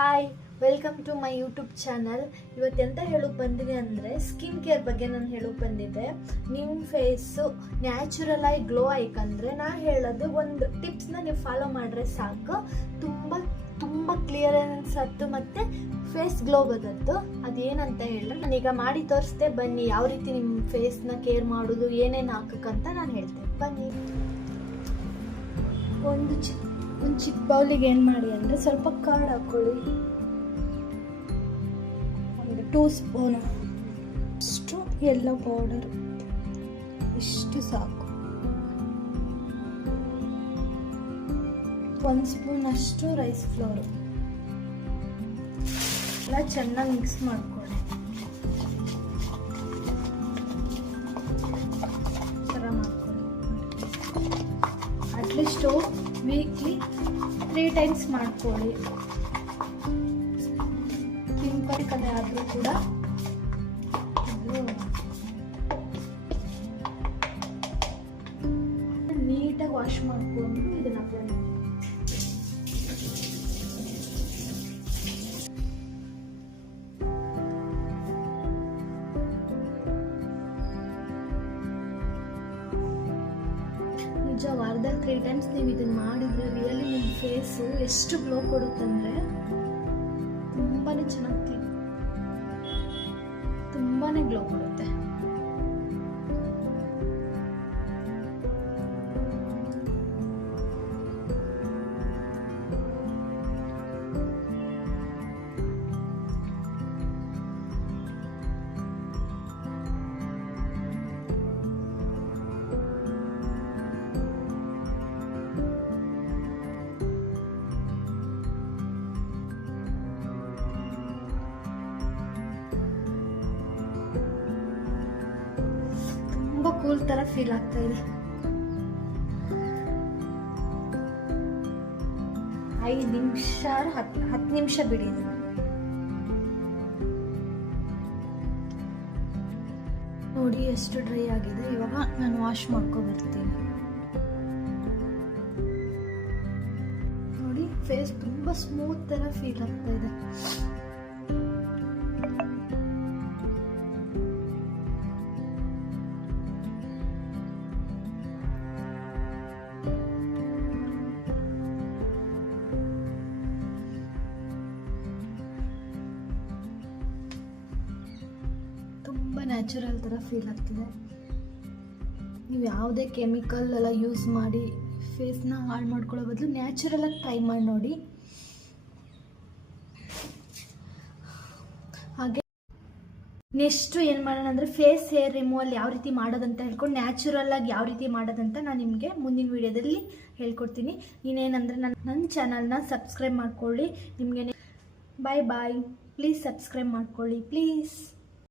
Hi, welcome to my YouTube channel. ಇವತ್ತೆಂತ ಹೇಳೋಕೆ ಬಂದಿದೆ ಅಂದರೆ ಸ್ಕಿನ್ ಕೇರ್ ಬಗ್ಗೆ ನಾನು ಹೇಳೋಕೆ ಬಂದಿದ್ದೆ. ನಿಮ್ಮ ಫೇಸು ನ್ಯಾಚುರಲ್ ಆಗಿ ಗ್ಲೋ ಆಯ್ಕಂದ್ರೆ ನಾ ಹೇಳೋದು ಒಂದು ಟಿಪ್ಸ್ನ ನೀವು ಫಾಲೋ ಮಾಡಿದ್ರೆ ಸಾಕು. ತುಂಬ ಕ್ಲಿಯರೆನ್ಸ್ ಆಯ್ತು ಮತ್ತು ಫೇಸ್ ಗ್ಲೋ ಬದತ್ತು. ಅದೇನಂತ ಹೇಳಿದ್ರೆ ನಾನೀಗ ಮಾಡಿ ತೋರಿಸ್ದೆ. ಬನ್ನಿ, ಯಾವ ರೀತಿ ನಿಮ್ಮ ಫೇಸ್ನ ಕೇರ್ ಮಾಡೋದು, ಏನೇನು ಹಾಕಕ್ಕಂತ ನಾನು ಹೇಳ್ತೇನೆ. ಬನ್ನಿ. ಒಂದು ಚಿಕ್ಕ ಬೌಲಿಗೆ ಏನು ಮಾಡಿ ಅಂದರೆ ಸ್ವಲ್ಪ ಕರ್ಡ್ ಹಾಕ್ಕೊಳ್ಳಿ. ಒಂದು 2 ಸ್ಪೂನ್ ಅಷ್ಟು ಯೆಲ್ಲೋ ಪೌಡರ್, ಇಷ್ಟು ಸಾಕು. 1 ಸ್ಪೂನ್ ಅಷ್ಟು ರೈಸ್ ಫ್ಲೋರ್ ಎಲ್ಲ ಚೆನ್ನಾಗಿ ಮಿಕ್ಸ್ ಮಾಡ್ಕೊಳ್ಳಿ. ಥರ ಮಾಡ್ಕೊಳ್ಳಿ. ಅಟ್ಲೀಸ್ಟು ವೀಕ್ಲಿ 3 ಟೈಮ್ಸ್ ಮಾಡ್ಕೊಳ್ಳಿ. ಪಿಂಪಲ್ ಕಲೆ ಆದರೂ ಕೂಡ ನೀಟಾಗಿ ವಾಶ್ ಮಾಡಿಕೊಂಡು ಇದನ್ನ ಅಪ್ಲೈ ಮಾಡಿ. ನಿಜ, ವಾರದಲ್ಲಿ 3 ಟೈಮ್ಸ್ ನೀವು ಇದನ್ನು ಮಾಡಿದರೆ ರಿಯಲಿ ನಿಮ್ಮ ಫೇಸು ಎಷ್ಟು ಗ್ಲೋ ಕೊಡುತ್ತಂದರೆ ತುಂಬಾ ಚೆನ್ನಾಗಿ ತುಂಬಾ ಗ್ಲೋ ಕೊಡುತ್ತೆ. ತುಂಬಾ ಕೂಲ್ ತರ ಫೀಲ್ ಆಗ್ತಾ ಇದೆ. 5 ನಿಮಿಷ 10 ನಿಮಿಷ ಬಿಡಿ. ನೋಡಿ ಎಷ್ಟು ಡ್ರೈ ಆಗಿದೆ. ಇವಾಗ ನಾನು ವಾಶ್ ಮಾಡ್ಕೊ ಬರ್ತೀನಿ. ನೋಡಿ, ಫೇಸ್ ತುಂಬಾ ಸ್ಮೂತ್ ತರ ಫೀಲ್ ಆಗ್ತಾ ಇದೆ. ತುಂಬ ನ್ಯಾಚುರಲ್ ಥರ ಫೀಲ್ ಆಗ್ತಿದೆ. ನೀವು ಯಾವುದೇ ಕೆಮಿಕಲ್ ಎಲ್ಲ ಯೂಸ್ ಮಾಡಿ ಫೇಸ್ನ ಹಾಳು ಮಾಡ್ಕೊಳ್ಳೋ ಬದಲು ನ್ಯಾಚುರಲಾಗಿ ಟ್ರೈ ಮಾಡಿ ನೋಡಿ. ಹಾಗೆ ನೆಕ್ಸ್ಟು ಏನು ಮಾಡೋಣ ಅಂದರೆ ಫೇಸ್ ಹೇರ್ ರಿಮೂವಲ್ ಯಾವ ರೀತಿ ಮಾಡೋದಂತ ಹೇಳ್ಕೊಂಡು ನ್ಯಾಚುರಲಾಗಿ ಯಾವ ರೀತಿ ಮಾಡೋದಂತ ನಾನು ನಿಮಗೆ ಮುಂದಿನ ವೀಡಿಯೋದಲ್ಲಿ ಹೇಳ್ಕೊಡ್ತೀನಿ. ನೀನೇನಂದರೆ ನನ್ನ ಚಾನಲ್ನ ಸಬ್ಸ್ಕ್ರೈಬ್ ಮಾಡ್ಕೊಳ್ಳಿ. ನಿಮಗೆ ಬಾಯ್. ಪ್ಲೀಸ್ ಸಬ್ಸ್ಕ್ರೈಬ್ ಮಾಡ್ಕೊಳ್ಳಿ ಪ್ಲೀಸ್.